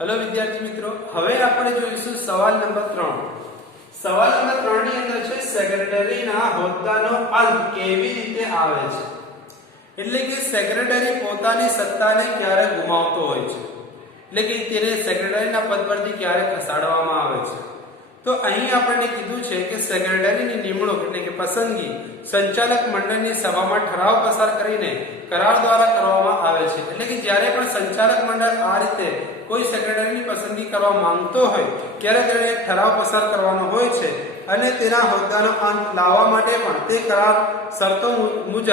Hello विद्यार्थी मित्रों, હવે આપણે જોઈશું સવાલ નંબર 3. સવાલ નંબર 3 ની અંદર છે સેક્રેટરીના હોદ્દાનો અંત કેવી રીતે આવે છે. એટલે કે સેક્રેટરી પોતાની સત્તાને ક્યારે ગુમાવતો હોય છે, એટલે કે તેને સેક્રેટરીના પદ પરથી ક્યારે ખસાડવામાં આવે છે. તો અહીં આપણને કીધું છે કે સેક્રેટરીની નિમણૂક એટલે કે પસંદગી સંચાલક મંડળની સભામાં ઠરાવ પસાર કરીને કરાર દ્વારા કરવામાં આવે છે. એટલે કે જ્યારે પણ સંચાલક મંડળ આ રીતે કોઈ સેક્રેટરીની પસંદગી કરવા માંગતો હોય ત્યારે તેને ઠરાવ પસાર કરવાનો હોય છે અને તેના હોદ્દાનો અંત લાવવા માટે પણ તે કરાર શરતો મુજબ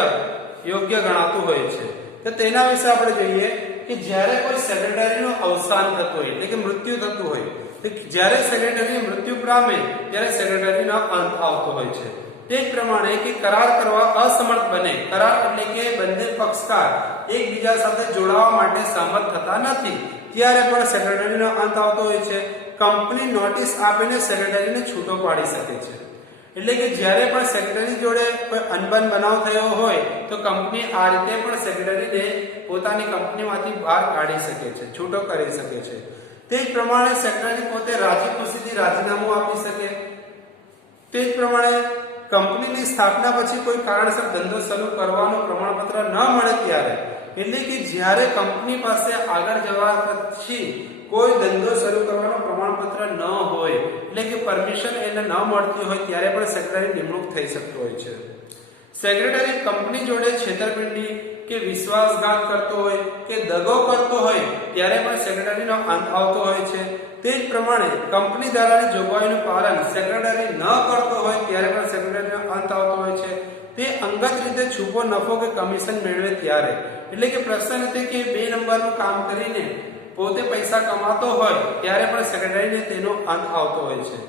યોગ્ય ગણાતું હોય છે. તો તેના વિશે આપણે જોઈએ કે જ્યારે કોઈ સેક્રેટરીનું અવસાન થતું હોય એટલે કે મૃત્યુ થતું હોય, જ્યારે સેક્રેટરી મૃત્યુ પામે ત્યારે સેક્રેટરીનો અંત આવતો હોય છે. તે જ પ્રમાણે કે કરાર કરવા અસમર્થ બને, કરાર એટલે કે બંને પક્ષકાર એકબીજા સાથે જોડાવા માટે સહમત થતા નથી ત્યારે પણ સેક્રેટરીનો અંત આવતો હોય છે. કંપની નોટિસ આપીને સેક્રેટરીને છૂટો પાડી શકે છે. એટલે કે જ્યારે પણ સેક્રેટરી જોડે કોઈ અનબન બનાવ થયો હોય તો કંપની આ રીતે પણ સેક્રેટરીને પોતાની કંપનીમાંથી બહાર કાઢી શકે છે, છૂટો કરી શકે છે. તે જ પ્રમાણે સેક્રેટરી પોતે રાજી ખુશીથી રાજીનામું આપી શકે. તે જ પ્રમાણે કંપનીની સ્થાપના પછી કોઈ કારણસર ધંધો શરૂ કરવાનું પ્રમાણપત્ર ન મળે ત્યારે, એટલે કે જ્યારે કંપની પાસે આગળ જવા પછી કોઈ ધંધો શરૂ કરવાનો પ્રમાણપત્ર ન હોય એટલે કે પરમિશન એને ન મળતી હોય ત્યારે પણ સેક્રેટરી નિમણૂક થઈ શકતો હોય છે. સેક્રેટરી કંપની જોડે છેતરપિંડી કે વિશ્વાસઘાત કરતો હોય કે દગો કરતો હોય ત્યારે પણ સેક્રેટરીનો અંત આવતો હોય છે. તે જ પ્રમાણે કંપની દ્વારાની જોગવાઈનું પાલન સેક્રેટરી ન કરતો હોય ત્યારે પણ સેક્રેટરીનો અંત આવતો હોય છે. તે અંગત રીતે છુપો નફો કે કમિશન મેળવે ત્યારે, એટલે કે પ્રશ્ન છે કે 2 નંબરનું કામ કરીને પોતે પૈસા કમાતો હોય ત્યારે પણ સેક્રેટરીને તેનો અંત આવતો હોય છે.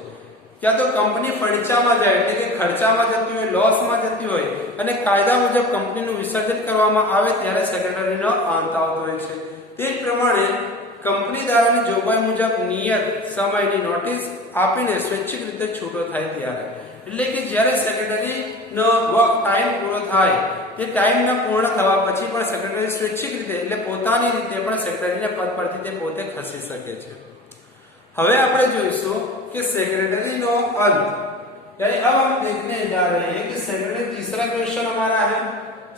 ક્યાં તો કંપની ફણચામાં જાય એટલે કે ખર્ચામાં જતી હોય, લોસમાં જતી હોય અને કાયદા મુજબ કંપનીનું વિસર્જન કરવામાં આવે ત્યારે સેક્રેટરીનો અંત આવતો હોય છે. તે જ પ્રમાણે કંપની દ્વારાની જોગવાઈ મુજબ નિયત સમયની નોટિસ આપીને સ્વૈચ્છિક રીતે છૂટો થાય ત્યારે, એટલે કે જ્યારે સેક્રેટરીનો વર્ક ટાઈમ પૂરો થાય તે ટાઈમ પૂર્ણ થવા પછી પણ સેક્રેટરી સ્વૈચ્છિક રીતે એટલે પોતાની રીતે પણ સેક્રેટરીના પદ પરથી તે પોતે ખસી શકે છે. હવે આપણે જોઈશું कि सेक्रेटरी नो अंत, यानी अब हम देखने जा रहे हैं कि सेक्रेटरी, तीसरा क्वेश्चन हमारा है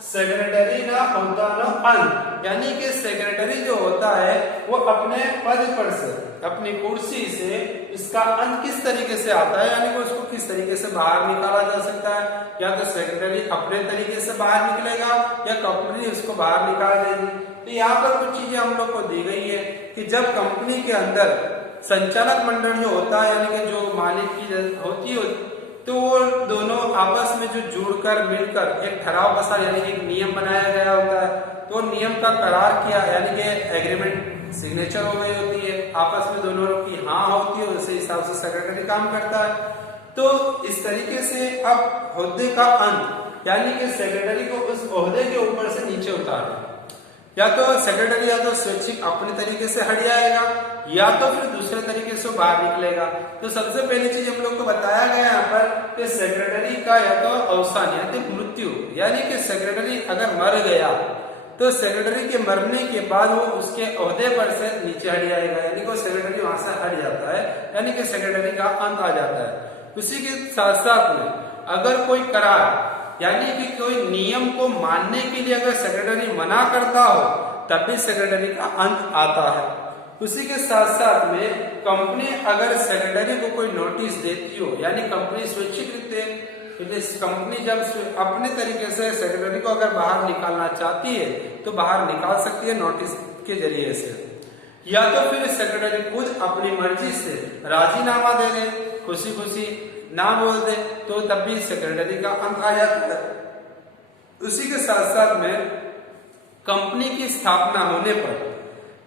सेक्रेटरी ना होता नो अंत, यानी कि सेक्रेटरी जो होता है वो अपने पद पर से, अपनी कुर्सी से इसका अंत किस तरीके से आता है, यानी कि उसको किस तरीके से बाहर निकाला जा सकता है. या तो सेक्रेटरी अपने तरीके से बाहर निकलेगा या कंपनी उसको बाहर निकाल देगी. तो यहाँ पर कुछ चीजें हम लोग को दी गई है कि जब कंपनी के अंदर संचालक मंडल जो होता है यानी कि जो मालिक की होती है तो वो दोनों आपस में जो जुड़कर मिलकर एक ठराव पसार यानी कि एक नियम बनाया गया होता है. तो नियम का करार किया यानी कि एग्रीमेंट सिग्नेचर हो गई होती है, आपस में दोनों की हाँ होती है, उसी हिसाब से सेक्रेटरी काम करता है. तो इस तरीके से अब ओहदे का अंत यानी कि सेक्रेटरी को उस ओहदे के ऊपर से नीचे उतारना, या तो सेक्रेटरी या तो स्वैच्छिक अपने तरीके से हट जाएगा या तो फिर दूसरे तरीके से बाहर निकलेगा. तो सबसे पहली चीज हम लोग को बताया गया यहाँ पर कि सेक्रेटरी का या तो अवसान या तो मृत्यु, यानी कि सेक्रेटरी अगर मर गया तो सेक्रेटरी के मरने के बाद वो उसके ओहदे पर से नीचे हट जाएगा, यानी कि सेक्रेटरी वहां से हट जाता है, यानी कि सेक्रेटरी का अंत आ जाता है. उसी के साथ साथ में अगर कोई करार यानी कि कोई नियम को मानने के लिए अगर सेक्रेटरी मना करता हो तब भी सेक्रेटरी का अंत आता है. उसी के साथ साथ में कंपनी अगर सेक्रेटरी को कोई नोटिस देती हो, यानी कंपनी स्वैच्छिक रीते कंपनी जब अपने तरीके से सेक्रेटरी को अगर बाहर निकालना चाहती है तो बाहर निकाल सकती है नोटिस के जरिए से, या तो फिर सेक्रेटरी खुद अपनी मर्जी से राजीनामा दे दे, खुशी खुशी ना बोल दे तो तब भी सेक्रेटरी का अंत आ जाता है. उसी के साथ साथ में कंपनी की स्थापना होने पर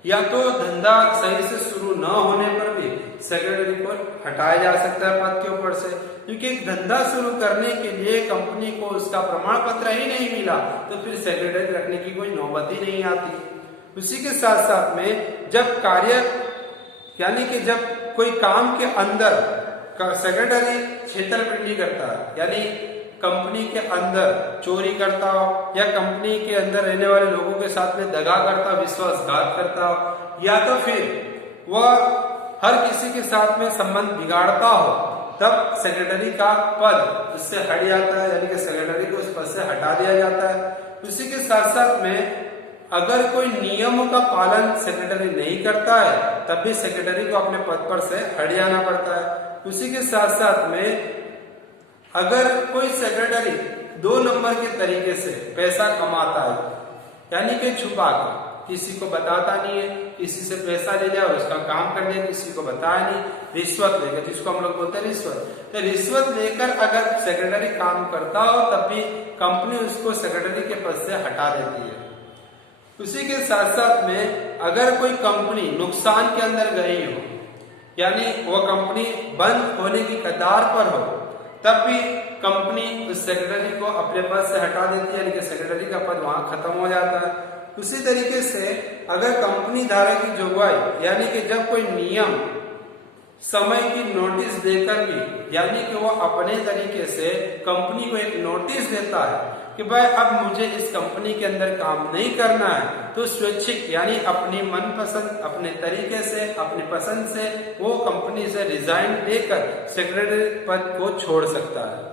या तो धंधा सही से शुरू न होने पर भी सेक्रेटरी को हटाया जा सकता है पद के ऊपर से, क्योंकि धंधा शुरू करने के लिए कंपनी को उसका प्रमाण पत्र ही नहीं मिला तो फिर सेक्रेटरी रखने की कोई नौबत ही नहीं आती. उसी के साथ साथ में जब कार्य यानी कि जब कोई काम के अंदर सेक्रेटरी छेतरपिंडी करता है, यानी कंपनी के अंदर चोरी करता हो या कंपनी के अंदर रहने वाले लोगों के साथ में दगा करता, विश्वासघात करता हो, या तो फिर वह हर किसी के साथ में संबंध बिगाड़ता हो, तब सेक्रेटरी का पद उससे हट जाता है, यानी कि सेक्रेटरी को उस पद से हटा दिया जाता है। उसी के साथ साथ में अगर कोई नियमों का पालन सेक्रेटरी नहीं करता है, तब भी सेक्रेटरी को अपने पद पर से हट जाना पड़ता है। उसी के साथ साथ में अगर कोई सेक्रेटरी 2 नंबर के तरीके से पैसा कमाता है, यानी कि छुपा कर, किसी को बताता नहीं है, किसी से पैसा ले जाए और उसका काम कर दिया, किसी को बताया नहीं, रिश्वत लेकर, जिसको हम लोग बोलते हैं रिश्वत, तो रिश्वत लेकर अगर सेक्रेटरी काम करता हो, तब भी कंपनी उसको सेक्रेटरी के पद से हटा देती है। उसी के साथ साथ में अगर कोई कंपनी नुकसान के अंदर गई हो, यानी वो कंपनी बंद होने की कगार पर हो, तब भी कंपनी उस सेक्रेटरी को अपने पद से हटा देती है, यानी कि सेक्रेटरी का पद वहां खत्म हो जाता है। उसी तरीके से अगर कंपनी धारा की जोगवाई, यानी कि जब कोई नियम समय की नोटिस देकर भी, यानी कि वो अपने तरीके से कंपनी को एक नोटिस देता है कि भाई अब मुझे इस कंपनी के अंदर काम नहीं करना है, तो स्वैच्छिक यानी अपनी मनपसंद, अपने तरीके से, अपनी पसंद से वो कंपनी से रिजाइन देकर सेक्रेटरी पद को छोड़ सकता है।